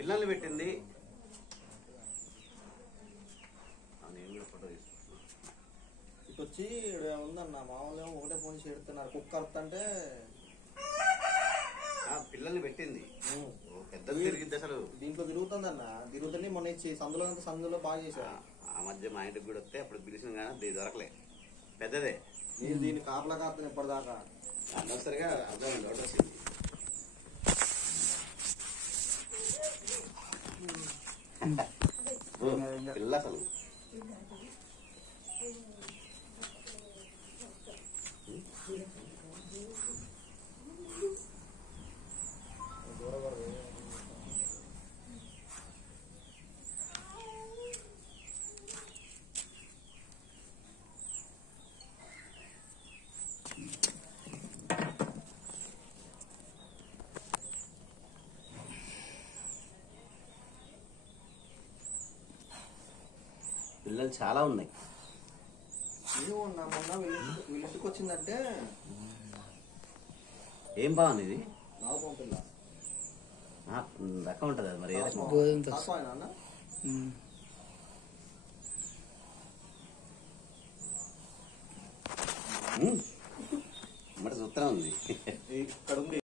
పిల్లల్ని పెట్టింది. నేను కూడా ఫోటో తీసుకుంటున్నా. ఇటు వచ్చి ఉందన్న మామూలుగా ఒకటే ఫోన్ చేడుతున్నారు. కుక్క అరుతుంటే పిల్లల్ని పెట్టింది. పెద్ద తిరిగింది అసలు. దీంట్లో తిరుగుతుందన్న. తిరుగుతుంది మొన్న ఇచ్చి సందులో బాగా చేశారు. ఆ మధ్య మా ఇంటికి కూడా వస్తే అప్పుడు పిలిచిన కానీ దొరకలే. పెద్దదే. మీరు దీన్ని కాపలా కాస్తాను ఎప్పటిదాకా. అనవసరిగా అర్థమైంది. ఆర్డర్ వచ్చింది. పిల్ల అసలు పిల్లలు చాలా ఉన్నాయి. మొన్న వీళ్ళకి వచ్చిందంటే ఏం బాగుంది ఇది. నాగపం పిల్ల రకం ఉంటది అది మరి. మరి సూత్రం ఉంది. ఇక్కడ ఉంది.